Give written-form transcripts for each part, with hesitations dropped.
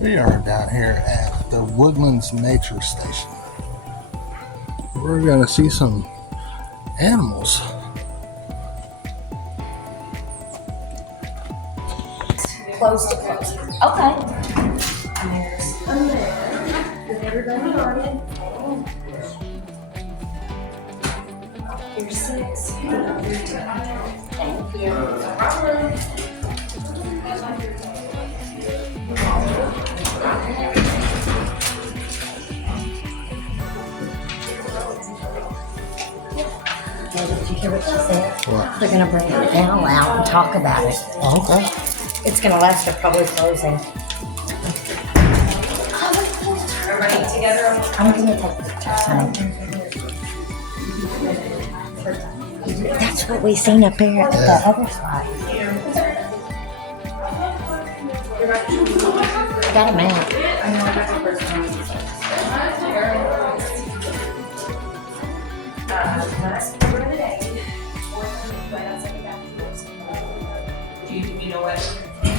We are down here at the Woodlands Nature Station. We're going to see some animals. Close to close. Okay. Is everybody started? Here's 6. Thank you. No problem. Did you hear what she said? What? They're going to bring the owl out and talk about it. Oh, okay. It's going to last her probably closing. Everybody together? I'm going to take pictures, honey. That's what we seen up there at the other spot. I got a map. You know what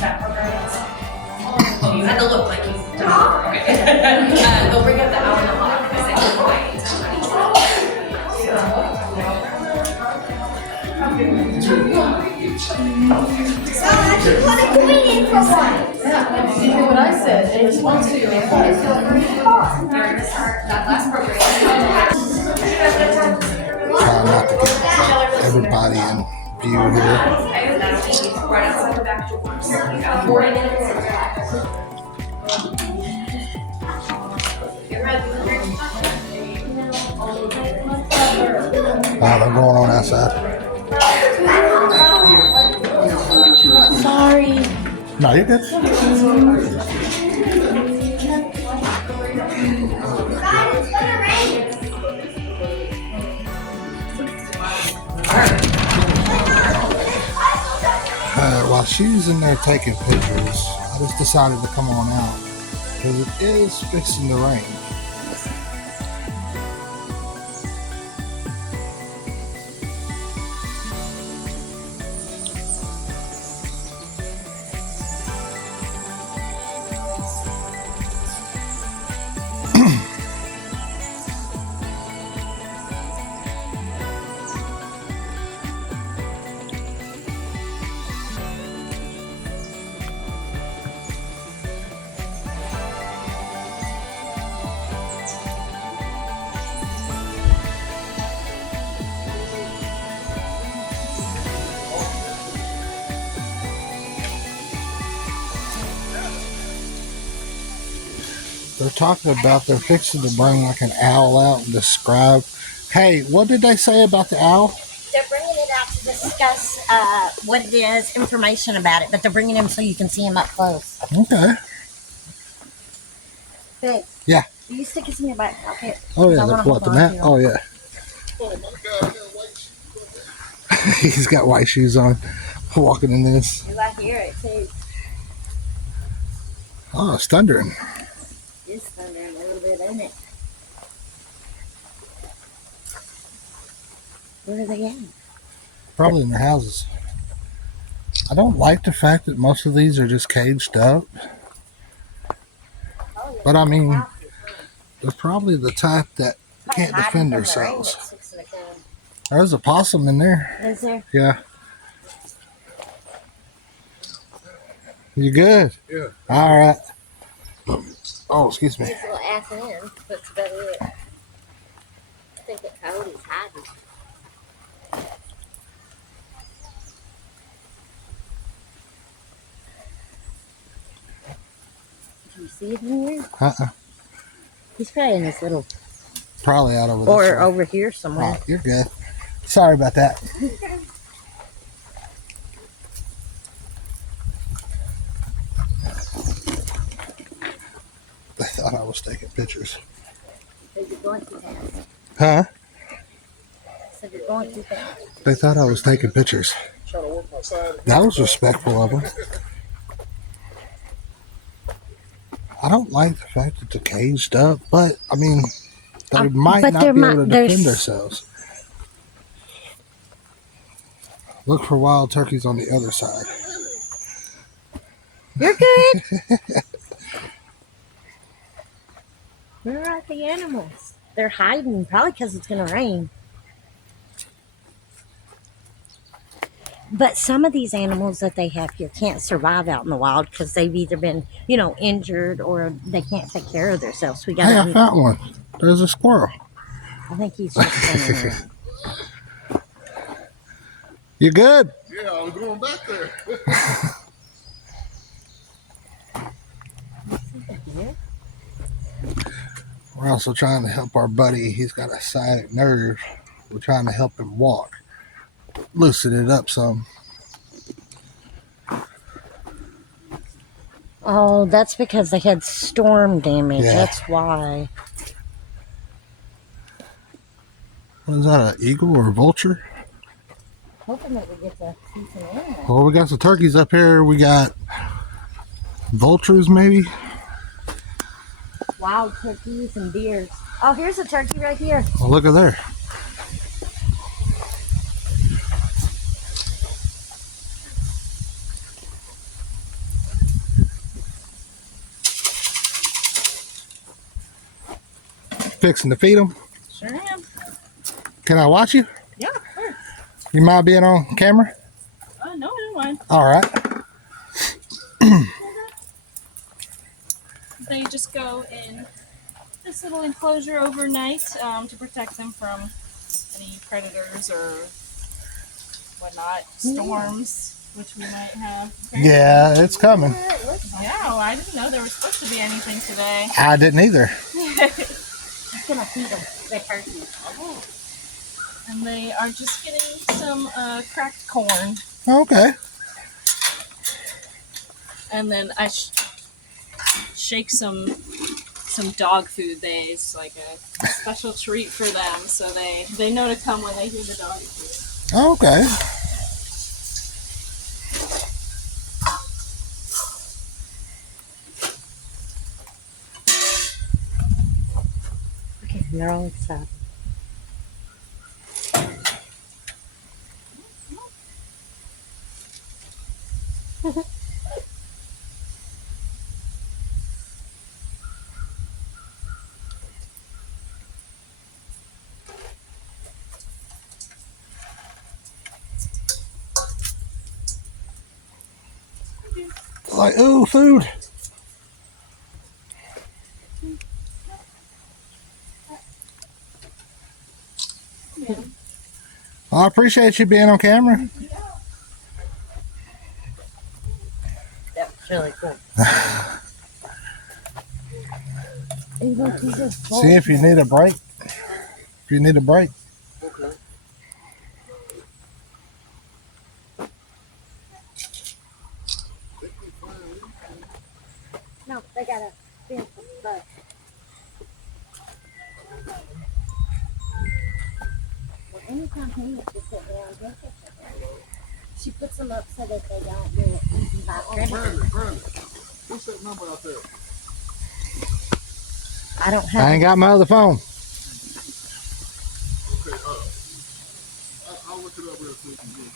that program is? You had to look like you don't. Okay. They'll bring up the hour and a half because they can wait. So I should put a coin in for one. Yeah, you know what I said. They just want to. They're going to start that last program. Try not to get everybody in view here. Right outside the back door. 40 minutes. Wow, they're going on outside. Sorry. No, you're good. While she's in there taking pictures, I just decided to come on out because it is fixing to rain. They're talking about they're fixing to bring like an owl out and describe. Hey, what did they say about the owl? They're bringing it out to discuss what it is, information about it, but they're bringing him so you can see him up close. Okay. Hey, Yeah. will you stick this in your back pocket? Oh I yeah, wanna that's what hold the on map. to Oh yeah. He's got white shoes on, walking in this. Because I hear it too. Oh, it's thundering. It's thundering a little bit, isn't it? Where are they at? Probably in their houses. I don't like the fact that most of these are just caged up. But I mean, they're probably the type that can't defend themselves. There's a possum in there. Is there? Yeah. You good? Yeah. All right. Oh, excuse me. He's a little ass in. That's about it. I think that Cody's hiding. Can you see it in here? He's probably in this little... Probably out over there. Or over here somewhere. Oh, you're good. Sorry about that. They thought I was taking pictures. So you're going too fast. Huh? So you're going too fast. They thought I was taking pictures. Trying to work my side. That was respectful of them. I don't like the fact that they're caged up, but I mean, they might but not be able to defend there's- themselves. Look for wild turkeys on the other side. You're good. Where are the animals? They're hiding, probably because it's going to rain. But some of these animals that they have here can't survive out in the wild because they've either been, injured or they can't take care of themselves. We got Hey, I to. found one. There's a squirrel. I think he's just running around. You good? Yeah, I was going back there. We're also trying to help our buddy. He's got a sciatic nerve. We're trying to help him walk. Loosen it up some. Oh, that's because they had storm damage. Yeah. That's why. What is that, an eagle or a vulture? Hoping that we get to see some animals. Well, we got some turkeys up here. We got vultures, maybe. Wild turkeys and deers. Oh, here's a turkey right here. Well, look at there. Fixing to feed them. Sure am. Can I watch you? Yeah, of course. You mind being on camera? No, I don't mind. All right. They just go in this little enclosure overnight to protect them from any predators or whatnot, storms, which we might have. Yeah, it's coming. Yeah, well, I didn't know there was supposed to be anything today. I didn't either. I'm gonna feed them the turkeys. And they are just getting some cracked corn. Okay. And then I shake some dog food. It's like a special treat for them, so they know to come when they hear the dog food. Okay. Okay, they're all excited. Like, ooh, food. Well, I appreciate you being on camera. That's really cool. Hey, look, he's just See if you need a break. If you need a break. Okay. No, they got a fence up. Well, anytime he needs to sit down, she puts them up so that they don't get eaten by predators. Brandon, what's that number out there? I don't I have. ain't got my other phone. Okay, I'll look it up real quick and get it.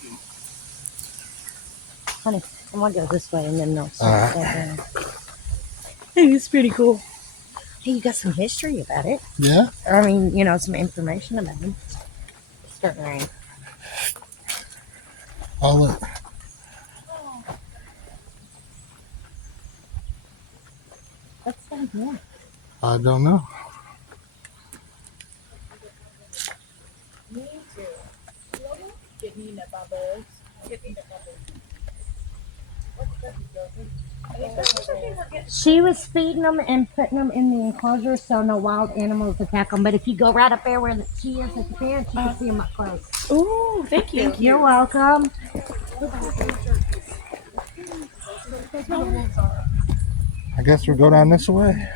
Honey, I'm gonna go this way and then they'll All sit right. down. Hey, it's pretty cool. Hey, you got some history about it. Yeah. Or, I mean, some information about it. It's starting to rain. Oh, look. What's down here? I don't know. Get eaten up by birds. She was feeding them and putting them in the enclosure so no wild animals attack them. But if you go right up there where she is at the fence, you can see them up close. Ooh, thank you. You're welcome. I guess we'll go down this way.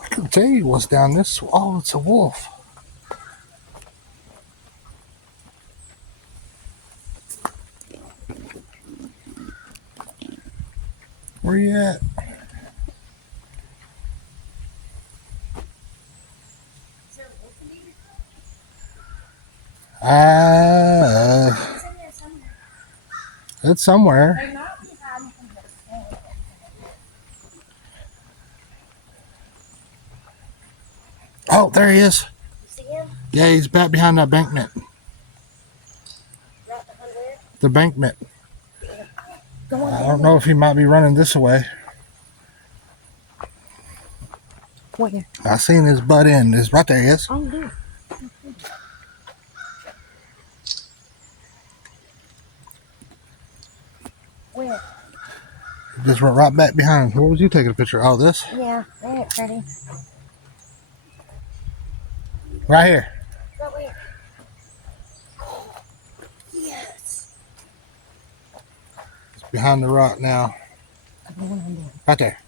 I can tell you what's down this. Oh, it's a wolf. Where you at? It's somewhere. They might be hiding from the sun. Oh, there he is. You see him? Yeah, he's back behind that embankment. Right behind where? The embankment. Go on I down don't know if he might be running this way. Where? I seen his butt end. Is right there. He is. Oh, good. Where? Just went right back behind him. What was you taking a picture? Oh, this? Yeah, they ain't pretty. Right here. Go where? Yes. It's behind the rock now. Right there.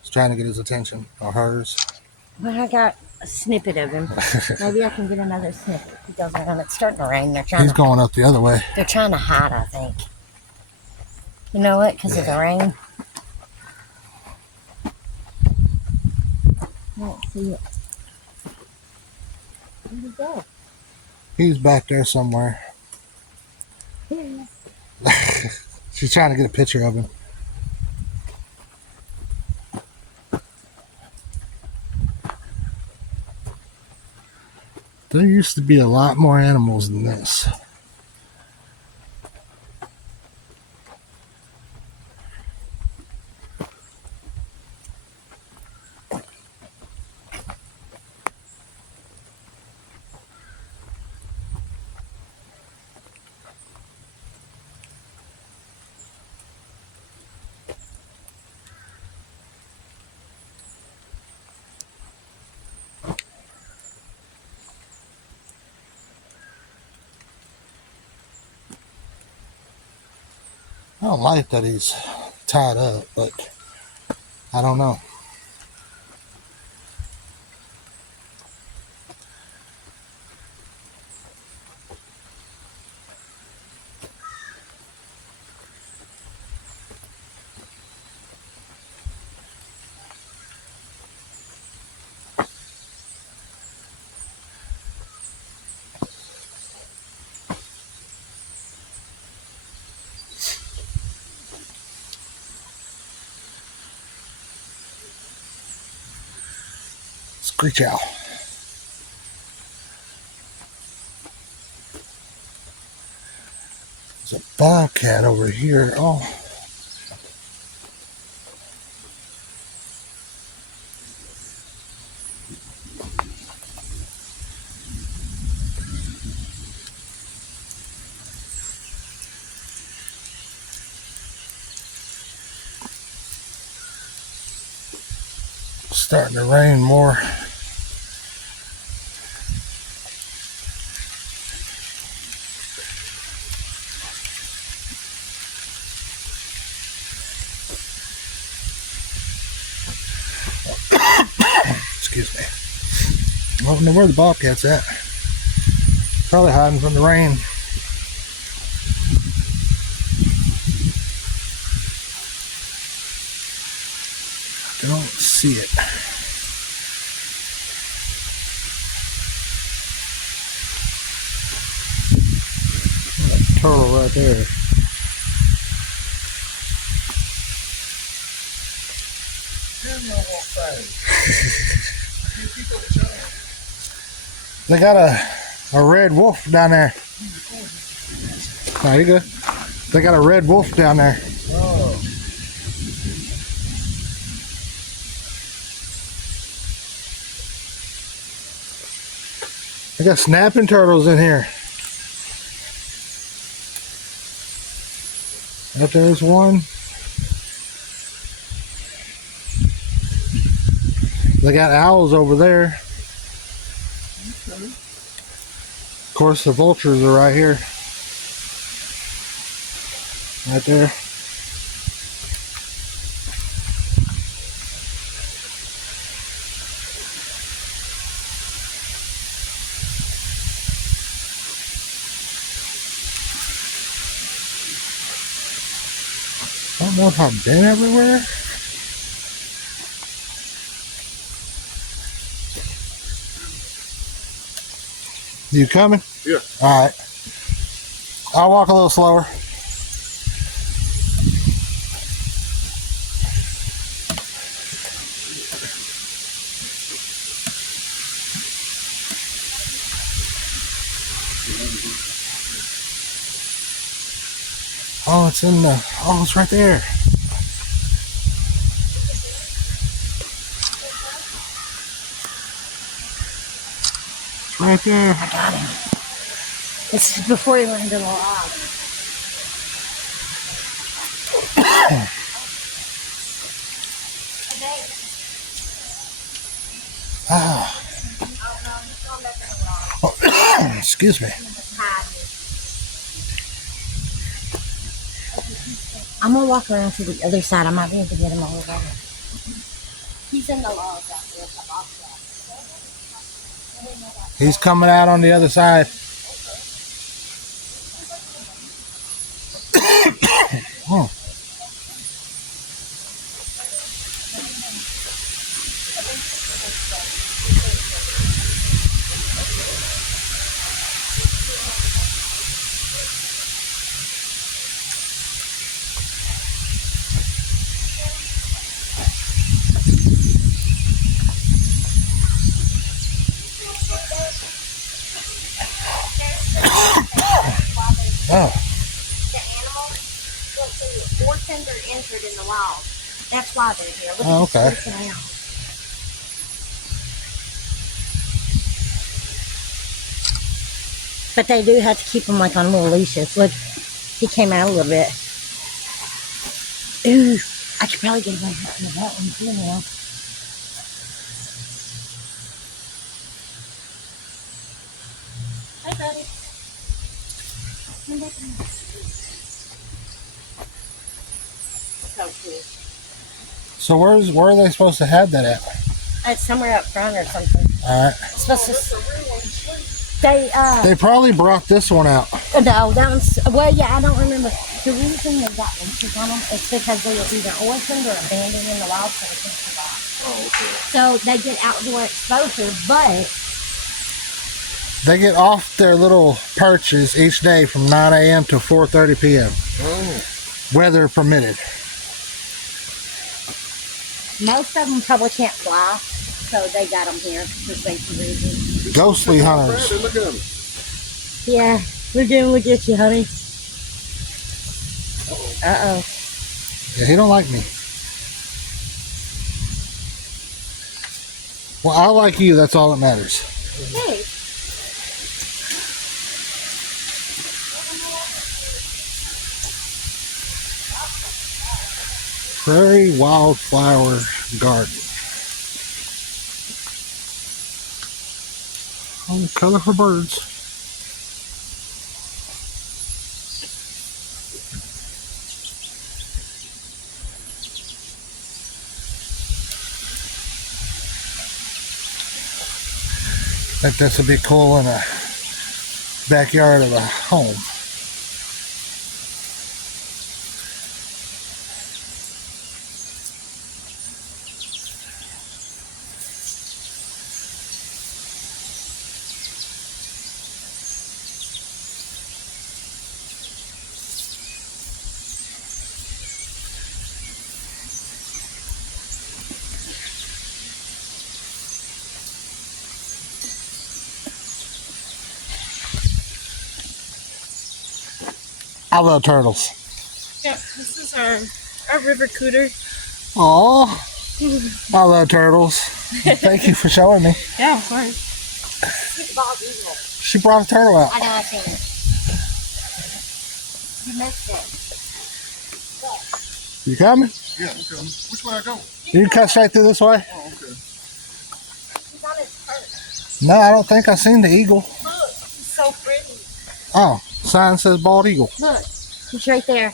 He's trying to get his attention. Or hers. Well, I got a snippet of him. Maybe I can get another snippet. He goes around. It's starting to rain. He's going up the other way. They're trying to hide, I think. You know what? Because of the rain. I don't see it. Where'd he go? He's back there somewhere. Here he is. She's trying to get a picture of him. There used to be a lot more animals than this. I don't like that he's tied up, but I don't know. Screech owl. There's a bobcat over here. Oh. Starting to rain more. Excuse me. I don't know where the bobcat's at. Probably hiding from the rain. I don't see it. That turtle right there. They got a red wolf down there. There you go. They got a red wolf down there. Oh. They got snapping turtles in here. Right there's one. They got owls over there. Okay. Of course, the vultures are right here. Right there. I don't know if I've been everywhere. You coming? Yeah. All right. I'll walk a little slower. Oh, it's in the. Oh, it's right there. It's right there. I got him. This is before he went into the log. Ah. Oh, excuse me. I'm gonna walk around to the other side. I might be able to get him all over. He's in the log out there. He's coming out on the other side. Oh. Oh. The animals, look, see, orphaned or injured in the wild. That's why they're here. Look Oh, at okay. this freaking out. But they do have to keep them like on little leashes. Look, he came out a little bit. Ooh, I could probably get him in that one too now. Hi, buddy. So cool. So where are they supposed to have that at? It's somewhere up front or something. All right. It's supposed to. They probably brought this one out. No, that one's. Well, yeah, I don't remember. The reason they got leashes on them is because they were either orphaned or abandoned in the wild, so they couldn't survive. Oh, okay. So they get outdoor exposure, but They get off their little perches each day from 9 a.m. to 4:30 p.m. Oh. Weather permitted. most of them probably can't fly, so they got them here for safety reasons. Ghostly hunters. Brandon, look at him. Yeah, look at you, honey. Uh-oh. Yeah, he don't like me. Well, I like you. That's all that matters. Hey. Prairie Wildflower Garden. Oh, colorful birds. I think this would be cool in a backyard of a home. I love turtles. Yep, this is our river cooter. Aw, I love turtles. Thank you for showing me. Yeah, of course. Bald eagle. She brought a turtle out. I know, I seen it. You missed it. You coming? Yeah, okay. Which way I go? You can cut straight through this way. Oh, okay. He's on his perch. No, I don't think I seen the eagle. Look, he's so pretty. Oh, sign says bald eagle. Look, he's right there.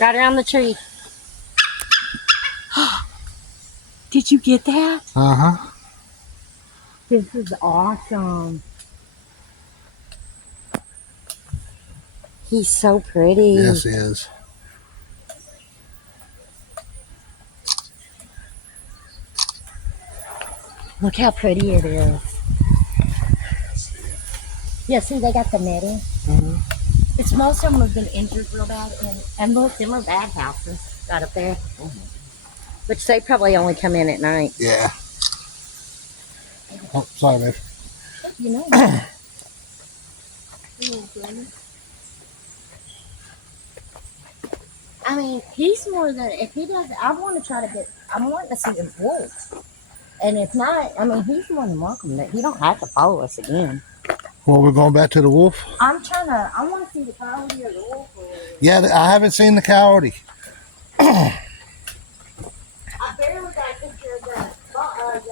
Right around the tree. Did you get that? Uh-huh. This is awesome. He's so pretty. Yes, he is. Look how pretty it is. Yeah, see, they got the netting. Mhm. It's most of them have been injured real bad, and look, them are bad houses right up there. Which they probably only come in at night. Yeah. Oh, sorry, babe. You know. I mean, he's more than if he does. I want to try to get. I'm wanting to see his wolves, and if not, I mean, he's more than welcome. That he don't have to follow us again. Well, we're going back to the wolf. I'm trying to. I want to see the coyote or the wolf. Yeah, I haven't seen the coyote. I barely got a picture of the coyote.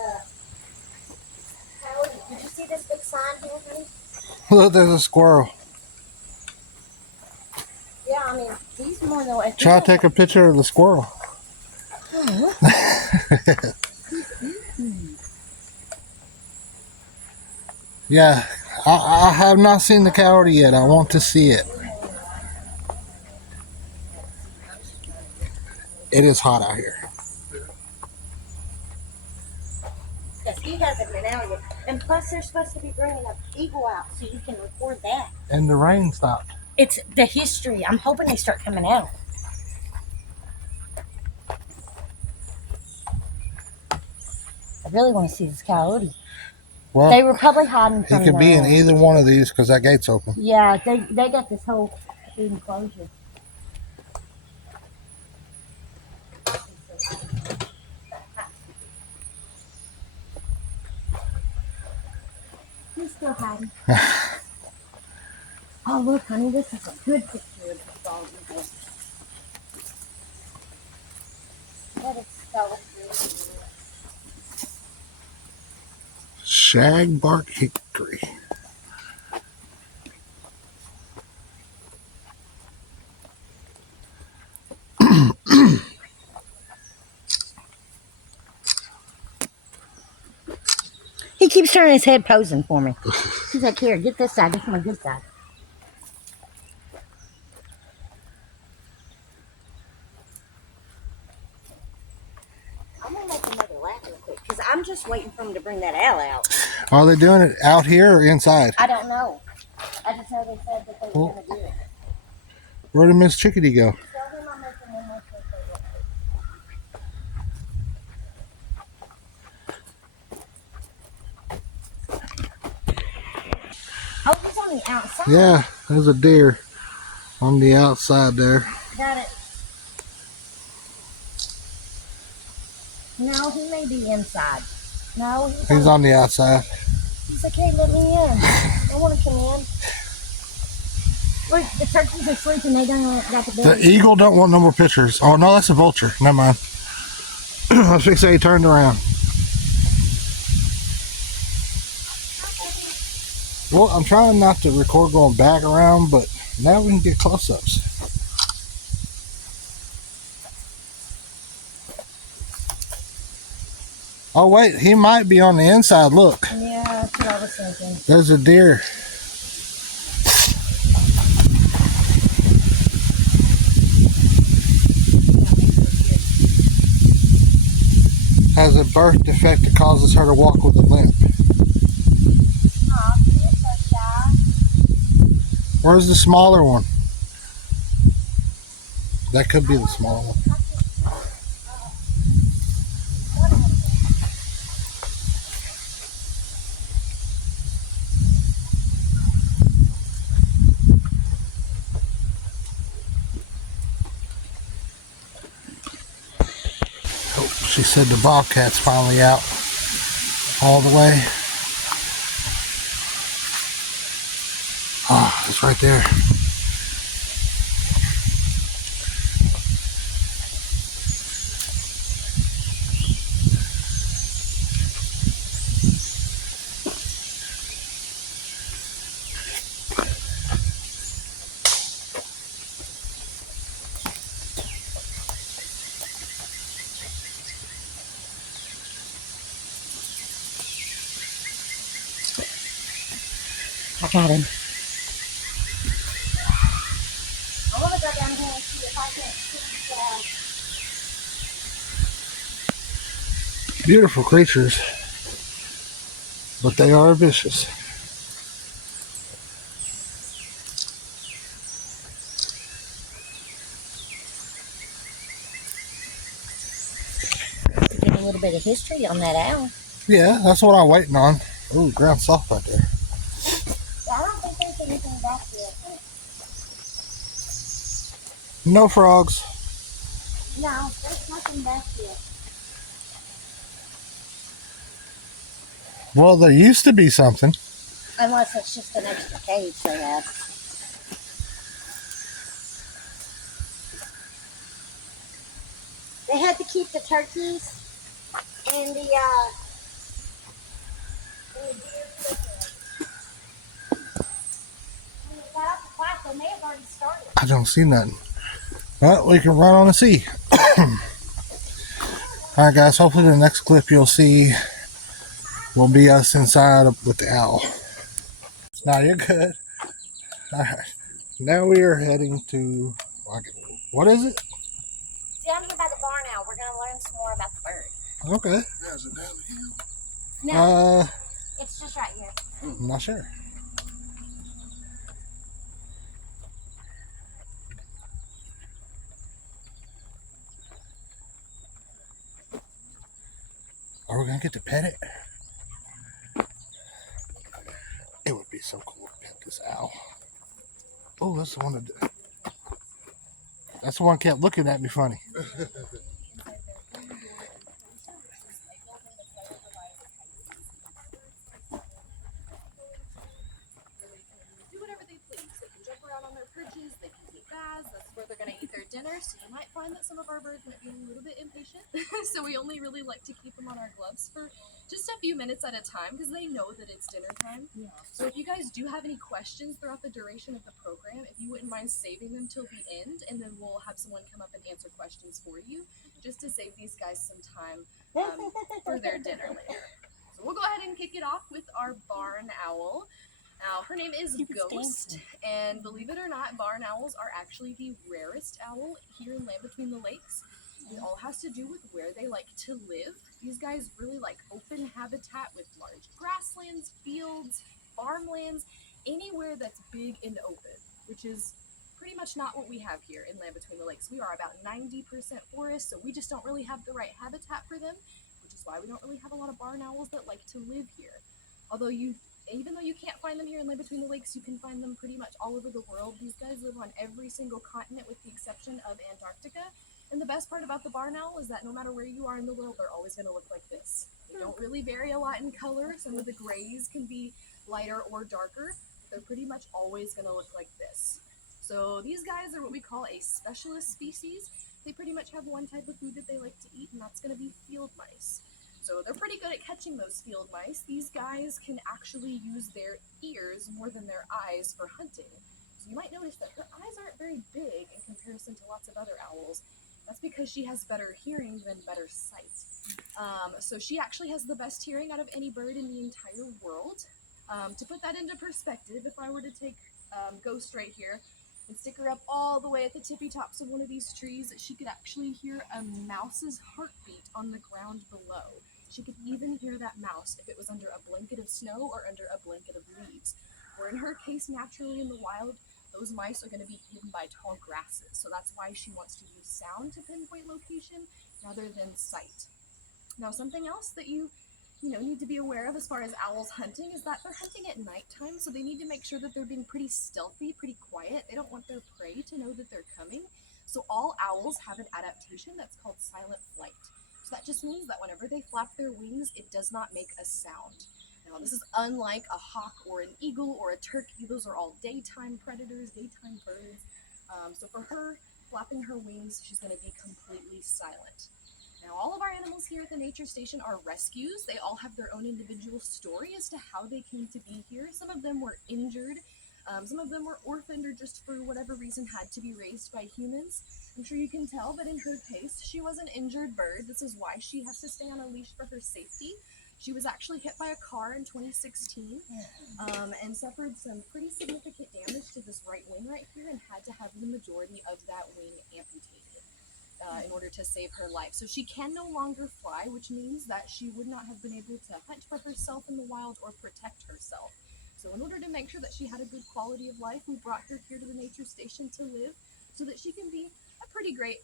Did you see this big sign here, honey? Look, there's a squirrel. Yeah, I mean, he's more than. If Try to take a picture of the squirrel. Yeah, I have not seen the coyote yet. I want to see it. It is hot out here. Yes, he hasn't been out yet. And plus, they're supposed to be bringing an eagle out so you can record that. And the rain stopped. It's the history. I'm hoping they start coming out. I really want to see this coyote. Well, They were probably hiding he from could be in the- either one of these because that gate's open. Yeah, they got this whole enclosure. He's still hiding. Oh, look, honey, this is a good picture of the bald eagle. That is so pretty. Shagbark hickory. He keeps turning his head posing for me. He's like, here, get this side. This is my good side. I'm going to make another lap real quick because I'm just waiting for him to bring that owl out. Are they doing it out here or inside? I don't know. I just know they said that they were going to do it. Where did Miss Chickadee go? Tell him I'm making one more trip over. Oh, he's on the outside. Yeah, there's a deer on the outside there. Got it. No, he may be inside. No, He's on the outside. He's like, hey, let me in. I want to come in. Look, the turkeys are sleeping. They don't got the The baby. eagle don't want no more pictures. Oh, no, that's a vulture. Never mind. I was fixing to say he turned around. Well, I'm trying not to record going back around, but now we can get close-ups. Oh, wait, he might be on the inside. Look, Yeah, that's what I was thinking. there's a deer. Has a birth defect that causes her to walk with a limp. Aw, you're so shy. Where's the smaller one? That could be the smaller one. Oh, she said the bobcat's finally out all the way. Oh, it's right there. I got him. I want to go down here and see if I can see Beautiful creatures, but they are vicious. little bit of history on that owl. Yeah, that's what I'm waiting on. Ooh, ground soft right there. I don't think there's anything back yet. No frogs. No, there's nothing back yet. Well, there used to be something. Unless it's just an extra cage they have. They had to keep the turkeys and the deer separate. When they got up the clock, they may have already started. I don't see nothing. Well, we can run on and see. Alright, guys, hopefully the next clip you'll see will be us inside with the owl. Now you're good. Alright, now we are heading to, what is it? Down here by the barn owl, we're going to learn some more about the bird. Okay. Yeah, is it down the hill? No, it's just right here. I'm not sure. Are we gonna get to pet it? It would be so cool to pet this owl. Oh, that's the one that's the one kept looking at me funny. Do whatever they please. They can jump around on their perches, they can eat baths, that's where they're going to eat their dinner, so you might find that some of our birds might be a little bit impatient, so we only really like to keep them on our gloves for just a few minutes at a time, because they know that it's dinner time. Yeah. So if you guys do have any questions throughout the duration of the program, if you wouldn't mind saving them till the end, and then we'll have someone come up and answer questions for you, just to save these guys some time for their dinner later. So we'll go ahead and kick it off with our barn owl. Now, her name is Ghost, and believe it or not, barn owls are actually the rarest owl here in Land Between the Lakes. It all has to do with where they like to live. These guys really like open habitat with large grasslands, fields, farmlands, anywhere that's big and open, which is pretty much not what we have here in Land Between the Lakes. We are about 90% forest, so we just don't really have the right habitat for them, which is why we don't really have a lot of barn owls that like to live here. Even though you can't find them here in Land Between the Lakes, you can find them pretty much all over the world. These guys live on every single continent with the exception of Antarctica. And the best part about the barn owl is that no matter where you are in the world, they're always going to look like this. They don't really vary a lot in color. Some of the grays can be lighter or darker. They're pretty much always going to look like this. So these guys are what we call a specialist species. They pretty much have one type of food that they like to eat, and that's going to be field mice. So they're pretty good at catching those field mice. These guys can actually use their ears more than their eyes for hunting. So you might notice that her eyes aren't very big in comparison to lots of other owls. That's because she has better hearing than better sight. So she actually has the best hearing out of any bird in the entire world. To put that into perspective, if I were to take Ghost right here and stick her up all the way at the tippy tops of one of these trees, she could actually hear a mouse's heartbeat on the ground below. She could even hear that mouse if it was under a blanket of snow or under a blanket of leaves. Or in her case, naturally in the wild, those mice are going to be hidden by tall grasses. So that's why she wants to use sound to pinpoint location rather than sight. Now, something else that you need to be aware of as far as owls hunting is that they're hunting at nighttime, so they need to make sure that they're being pretty stealthy, pretty quiet. They don't want their prey to know that they're coming. So all owls have an adaptation that's called silent flight. So that just means that whenever they flap their wings, it does not make a sound. Now, this is unlike a hawk or an eagle or a turkey. Those are all daytime predators, daytime birds. So for her, flapping her wings, she's going to be completely silent. Now, all of our animals here at the nature station are rescues. They all have their own individual story as to how they came to be here. Some of them were injured. Some of them were orphaned or just for whatever reason had to be raised by humans. I'm sure you can tell that in her case, she was an injured bird. This is why she has to stay on a leash for her safety. She was actually hit by a car in 2016 and suffered some pretty significant damage to this right wing right here and had to have the majority of that wing amputated in order to save her life. So she can no longer fly, which means that she would not have been able to hunt for herself in the wild or protect herself. So in order to make sure that she had a good quality of life, we brought her here to the nature station to live so that she can be a pretty great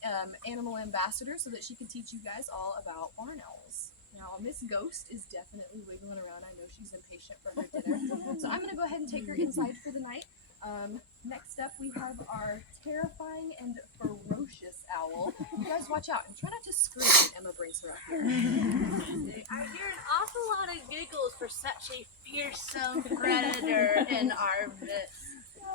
animal ambassador so that she could teach you guys all about barn owls. Now, Miss Ghost is definitely wiggling around. I know she's impatient for her dinner. So I'm going to go ahead and take her inside for the night. Next up, we have our terrifying and ferocious owl. You guys watch out and try not to scream when Emma brings her up here. I hear an awful lot of giggles for such a fearsome predator in our midst.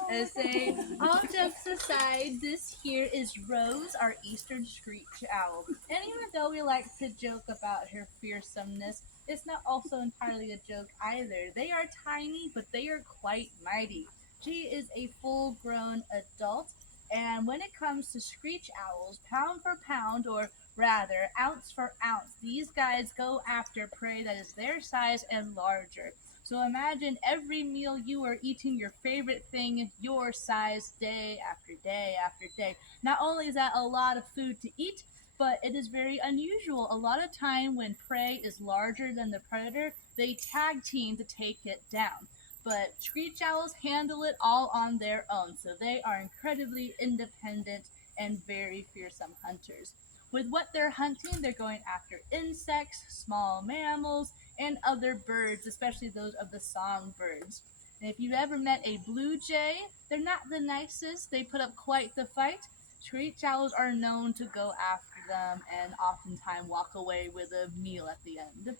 I say, all jokes aside, this here is Rose, our eastern screech owl. And even though we like to joke about her fearsomeness, it's not also entirely a joke either. They are tiny, but they are quite mighty. She is a full-grown adult, and when it comes to screech owls, pound for pound, or rather, ounce for ounce, these guys go after prey that is their size and larger. So imagine every meal you are eating your favorite thing your size day after day after day. Not only is that a lot of food to eat, but it is very unusual. A lot of time when prey is larger than the predator, they tag team to take it down. But screech owls handle it all on their own, so they are incredibly independent and very fearsome hunters. With what they're hunting, they're going after insects, small mammals, and other birds, especially those of the songbirds. And if you've ever met a blue jay, they're not the nicest. They put up quite the fight. Screech owls are known to go after them and oftentimes walk away with a meal at the end.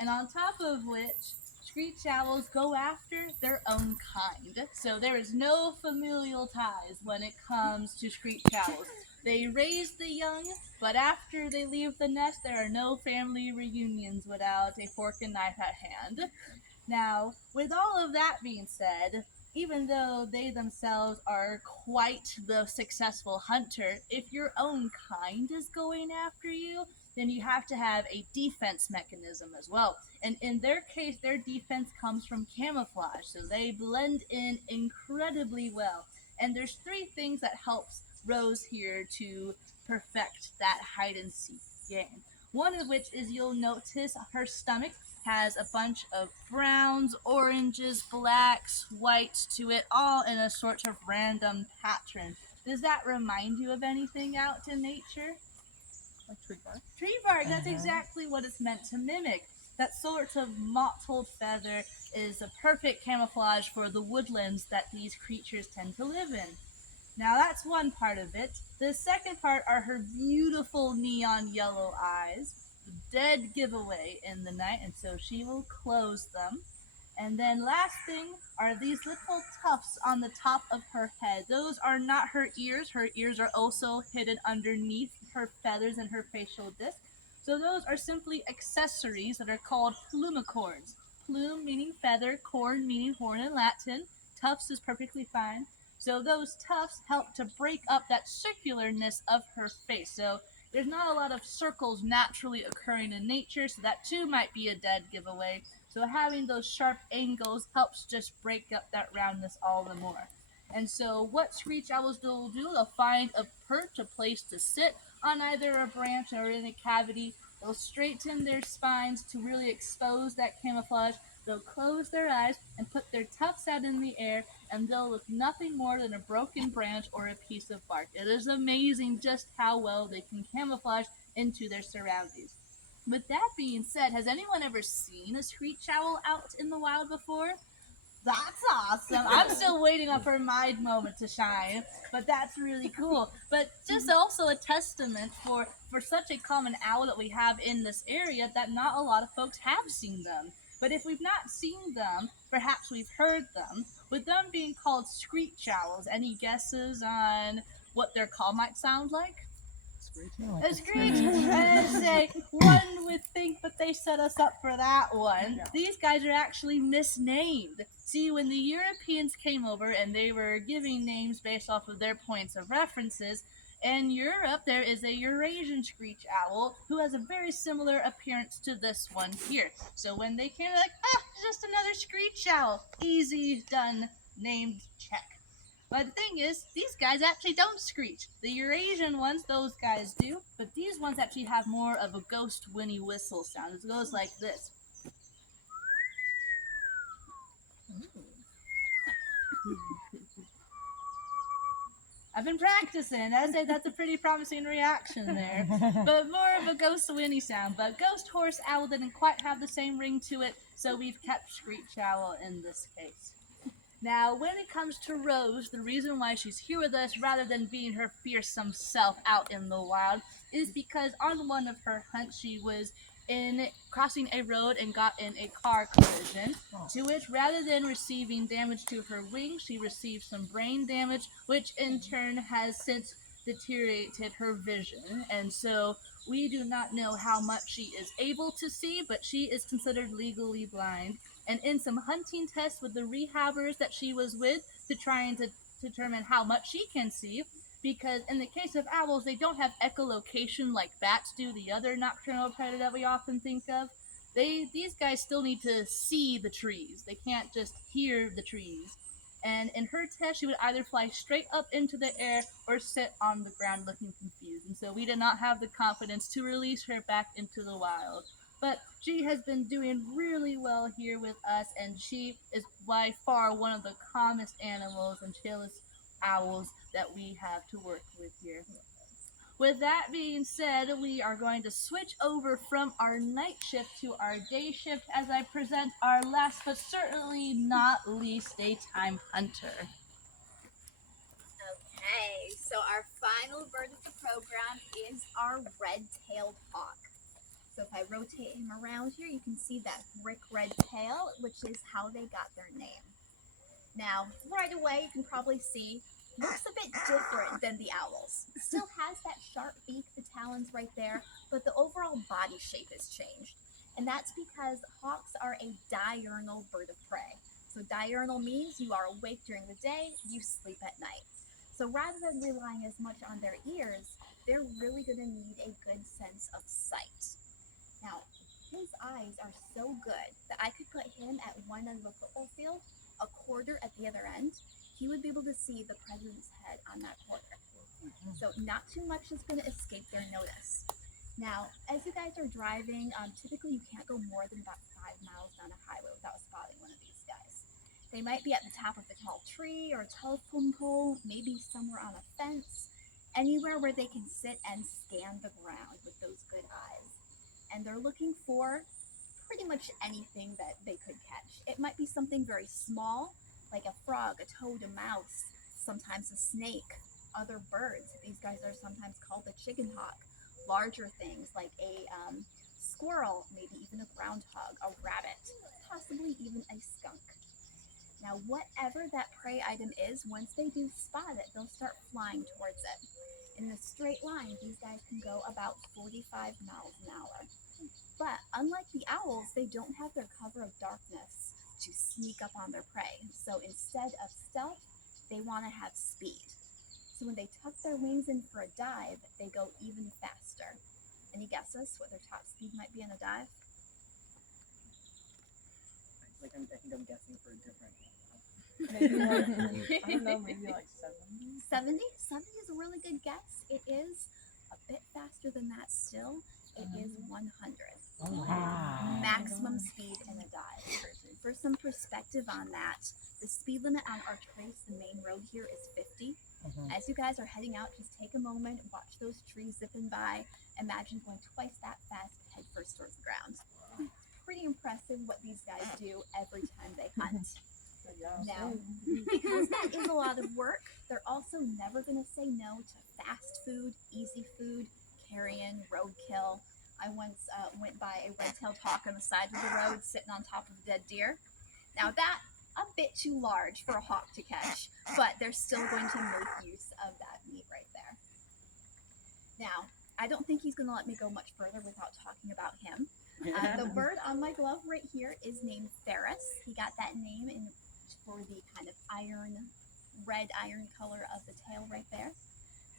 And on top of which, screech owls go after their own kind. So there is no familial ties when it comes to screech owls. They raise the young, but after they leave the nest, there are no family reunions without a fork and knife at hand. Now, with all of that being said, even though they themselves are quite the successful hunter, if your own kind is going after you, then you have to have a defense mechanism as well. And in their case, their defense comes from camouflage, so they blend in incredibly well. And there's three things that helps Rose here to perfect that hide and seek game. One of which is you'll notice her stomach has a bunch of browns, oranges, blacks, whites to it, all in a sort of random pattern. Does that remind you of anything out in nature? Like tree bark. Tree bark, that's exactly what it's meant to mimic. That sort of mottled feather is a perfect camouflage for the woodlands that these creatures tend to live in. Now that's one part of it. The second part are her beautiful neon yellow eyes. Dead giveaway in the night, and so she will close them. And then last thing are these little tufts on the top of her head. Those are not her ears. Her ears are also hidden underneath her feathers and her facial disc. So those are simply accessories that are called plumicorns. Plume meaning feather, corn meaning horn in Latin. Tufts is perfectly fine. So those tufts help to break up that circularness of her face. So there's not a lot of circles naturally occurring in nature, so that too might be a dead giveaway. So having those sharp angles helps just break up that roundness all the more. And so what screech owls will do, they'll find a perch, a place to sit on either a branch or in a cavity. They'll straighten their spines to really expose that camouflage. They'll close their eyes and put their tufts out in the air, and they'll look nothing more than a broken branch or a piece of bark. It is amazing just how well they can camouflage into their surroundings. With that being said, has anyone ever seen a screech owl out in the wild before? That's awesome. I'm still waiting up for my moment to shine, but that's really cool. But just also a testament for such a common owl that we have in this area that not a lot of folks have seen them. But if we've not seen them, perhaps we've heard them. With them being called screech owls, any guesses on what their call might sound like? A screech. I say one would think, but they set us up for that one. Yeah. These guys are actually misnamed. See, when the Europeans came over and they were giving names based off of their points of references, in Europe there is a Eurasian screech owl who has a very similar appearance to this one here. So when they came, they're like, just another screech owl. Easy done, named check. But the thing is, these guys actually don't screech. The Eurasian ones, those guys do, but these ones actually have more of a ghost whinny whistle sound. It goes like this. I've been practicing. I'd say that's a pretty promising reaction there. But more of a ghost whinny sound. But ghost horse owl didn't quite have the same ring to it, so we've kept screech owl in this case. Now, when it comes to Rose, the reason why she's here with us rather than being her fearsome self out in the wild is because on one of her hunts she was in crossing a road and got in a car collision, to which rather than receiving damage to her wings, she received some brain damage, which in turn has since deteriorated her vision. And so we do not know how much she is able to see, but she is considered legally blind. And in some hunting tests with the rehabbers that she was with to try and to determine how much she can see, because in the case of owls, they don't have echolocation like bats do, the other nocturnal predator that we often think of. These guys still need to see the trees. They can't just hear the trees. And in her test, she would either fly straight up into the air or sit on the ground looking confused. And so we did not have the confidence to release her back into the wild. But she has been doing really well here with us, and she is by far one of the calmest animals and chillest owls that we have to work with here. With that being said, we are going to switch over from our night shift to our day shift as I present our last but certainly not least daytime hunter. Okay, so our final bird of the program is our red-tailed hawk. So if I rotate him around here, you can see that brick red tail, which is how they got their name. Now, right away, you can probably see, looks a bit different than the owls. Still has that sharp beak, the talons right there, but the overall body shape has changed. And that's because hawks are a diurnal bird of prey. So diurnal means you are awake during the day, you sleep at night. So rather than relying as much on their ears, they're really going to need a good sense of sight. Now, his eyes are so good that I could put him at one end of a football field, a quarter at the other end. He would be able to see the president's head on that quarter. So not too much is going to escape their notice. Now, as you guys are driving, typically you can't go more than about 5 miles down a highway without spotting one of these guys. They might be at the top of a tall tree or a telephone pole, maybe somewhere on a fence, anywhere where they can sit and scan the ground with those good eyes. And they're looking for pretty much anything that they could catch. It might be something very small, like a frog, a toad, a mouse, sometimes a snake, other birds. These guys are sometimes called the chicken hawk. Larger things like a squirrel, maybe even a groundhog, a rabbit, possibly even a skunk. Now, whatever that prey item is, once they do spot it, they'll start flying towards it. In a straight line, these guys can go about 45 miles an hour. But unlike the owls, they don't have their cover of darkness to sneak up on their prey. So instead of stealth, they want to have speed. So when they tuck their wings in for a dive, they go even faster. Any guesses what their top speed might be in a dive? I think I'm guessing for a different. Maybe like, I don't know, maybe like 70? 70? 70 is a really good guess. It is a bit faster than that still. It is 100. Wow. Maximum speed in a dive. For some perspective on that, the speed limit on our trace, the main road here, is 50. As you guys are heading out, just take a moment, watch those trees zipping by. Imagine going twice that fast, head first towards the ground. Pretty impressive what these guys do every time they hunt. Now, because that is a lot of work, they're also never going to say no to fast food, easy food, carrion, roadkill. I once went by a red-tailed hawk on the side of the road sitting on top of a dead deer. Now that, a bit too large for a hawk to catch, but they're still going to make use of that meat right there. Now, I don't think he's going to let me go much further without talking about him. The bird on my glove right here is named Ferris. He got that name for the kind of red iron color of the tail right there.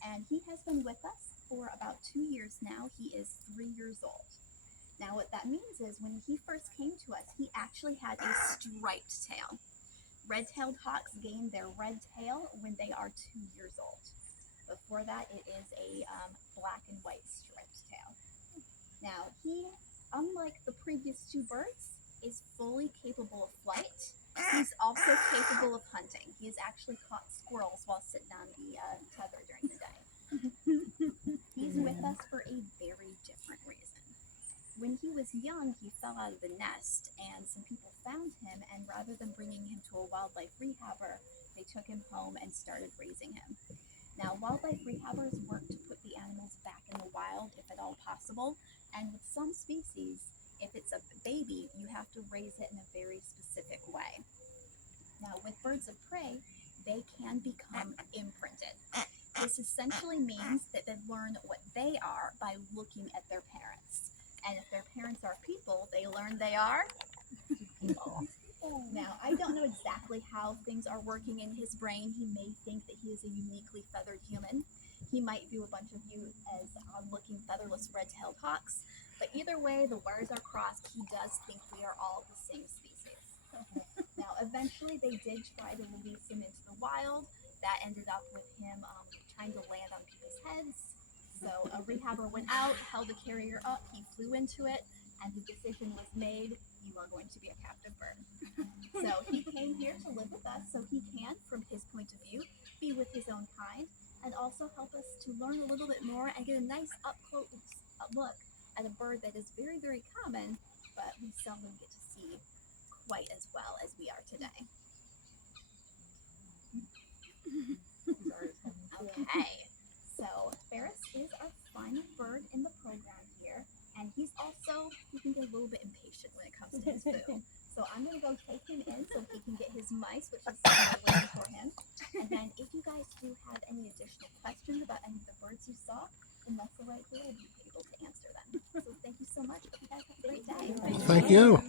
And he has been with us for about 2 years now. He is 3 years old. Now what that means is when he first came to us, he actually had a striped tail. Red-tailed hawks gain their red tail when they are 2 years old. Before that, it is a black and white striped tail. Now, he, unlike the previous 2 birds, is fully capable of flight. He's also capable of hunting. He's actually caught squirrels while sitting on the tether during the day. He's with us for a very different reason. When he was young, he fell out of the nest, and some people found him, and rather than bringing him to a wildlife rehabber, they took him home and started raising him. Now, wildlife rehabbers work to put the animals back in the wild if at all possible, and with some species, if it's a baby, you have to raise it in a very specific way. Now, with birds of prey, they can become imprinted. This essentially means that they learn what they are by looking at their parents. And if their parents are people, they learn they are people. Now, I don't know exactly how things are working in his brain. He may think that he is a uniquely feathered human. He might view a bunch of you as odd-looking featherless red-tailed hawks. But either way, the wires are crossed. He does think we are all the same species. Now, eventually, they did try to release him into the wild. That ended up with him trying to land on people's heads. So a rehabber went out, held the carrier up, he flew into it, and the decision was made, you are going to be a captive bird. So he came here to live with us so he can, from his point of view, be with his own kind, and also help us to learn a little bit more and get a nice up-close look at a bird that is very, very common, but we seldom get to see quite as well as we are today. Okay, so Ferris is our final bird in the program here, and he can get a little bit impatient when it comes to his food. So I'm going to go take him in so he can get his mice, which is waiting for him. And then if you guys do have any additional questions about any of the birds you saw, then that's the right way I'll be able to answer them. So thank you so much. Hope you guys have a great day. Thank you.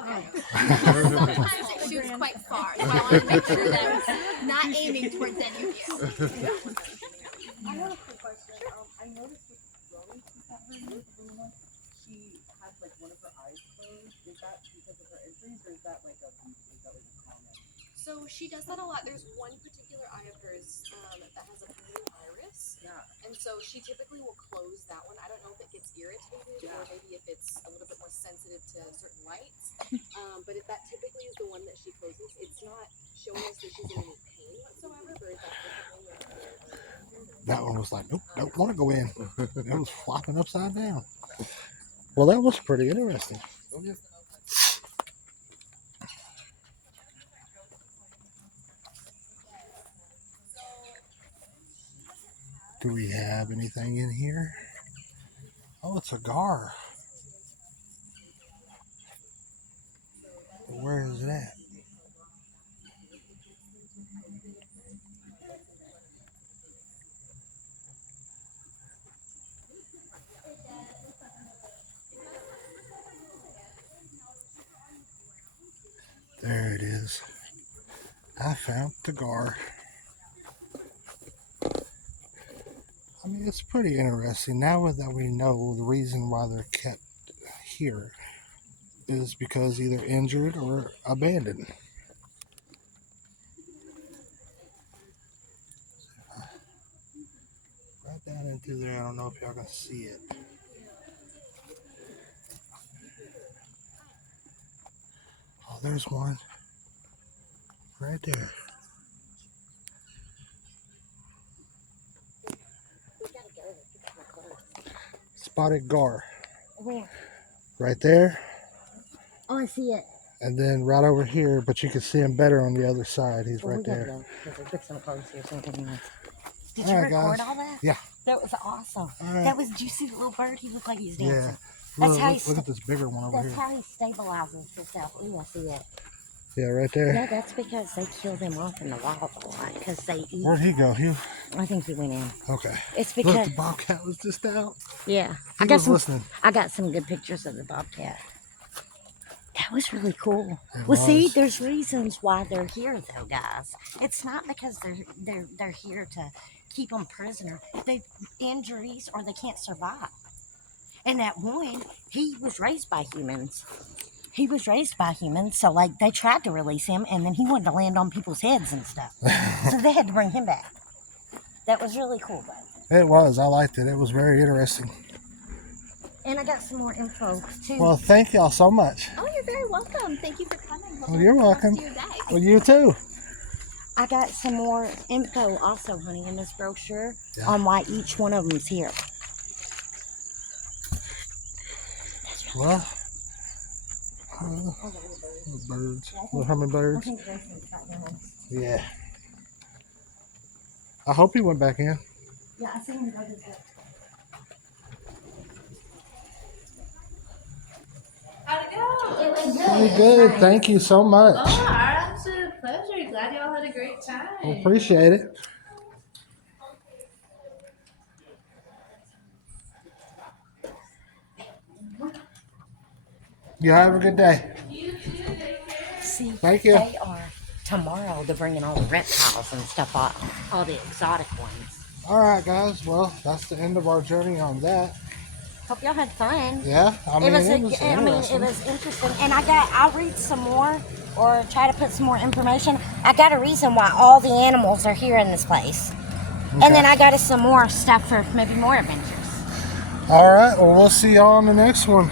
Okay. Sometimes it shoots quite far, so I want to make sure that it's not aiming towards any of you. I have a quick question. I noticed with Rose, was that her name, the little one? She had like one of her eyes closed. Is that because of her injuries, or is that like a common? So she does that a lot. There's one particular eye of hers that has a blue iris. Yeah. And so she typically will close that one. I don't know if it gets irritated or maybe if it's a little bit more sensitive to certain lights. But if that typically is the one that she closes, it's not showing us that she's in any pain whatsoever, but is that typically That one was like, nope, don't want to go in. It was flopping upside down. Well, that was pretty interesting. Do we have anything in here? Oh, it's a gar. Where is it at? There it is. I found the gar. I mean, it's pretty interesting. Now that we know the reason why they're kept here is because either injured or abandoned. Right down into there. I don't know if y'all can see it. Oh, there's one. Right there. Spotted gar. Where? Right there. Oh, I see it. And then right over here, but you can see him better on the other side. He's right there. Did All you right, record guys. all that? Yeah. That was awesome. All right. That was, did you see the little bird? He looked like he was dancing. Yeah. That's Look, how look at this bigger one over That's here. how he stabilizes himself. Ooh, I see it. Yeah, right there. No, that's because they kill them off in the wild a lot because they eat. Where'd he go? I think he went in. Okay. It's Look, because the bobcat was just out. yeah, He was listening. I got some good pictures of the bobcat. That was really cool. It Well, see, was. there's reasons why they're here, though, guys. It's not because they're here to keep them prisoner. They injuries or they can't survive. And that one, he was raised by humans. So like they tried to release him, and then he wanted to land on people's heads and stuff. So they had to bring him back. That was really cool, though. It was. I liked it. It was very interesting. And I got some more info too. Well, thank y'all so much. Oh, you're very welcome. Thank you for coming. Hope Well, you you're have the rest welcome. of your day. Well, you too. I got some more info also, honey, in this brochure Yeah. on why each one of them's here. Well, little birds, little hummingbirds. Yeah. I hope he went back in. Yeah, I seen him go to the. How'd it go? It was Pretty good. Thank you so much. Oh, our absolute pleasure. Glad y'all had a great time. Appreciate it. You have a good day. See, Thank you. they are tomorrow. They're bringing all the reptiles and stuff up, all the exotic ones. All right, guys. Well, that's the end of our journey on that. Hope y'all had fun. Yeah, It was interesting. interesting, and I'll read some more or try to put some more information. I got a reason why all the animals are here in this place, and then I got us some more stuff for maybe more adventures. All right. Well, we'll see y'all on the next one.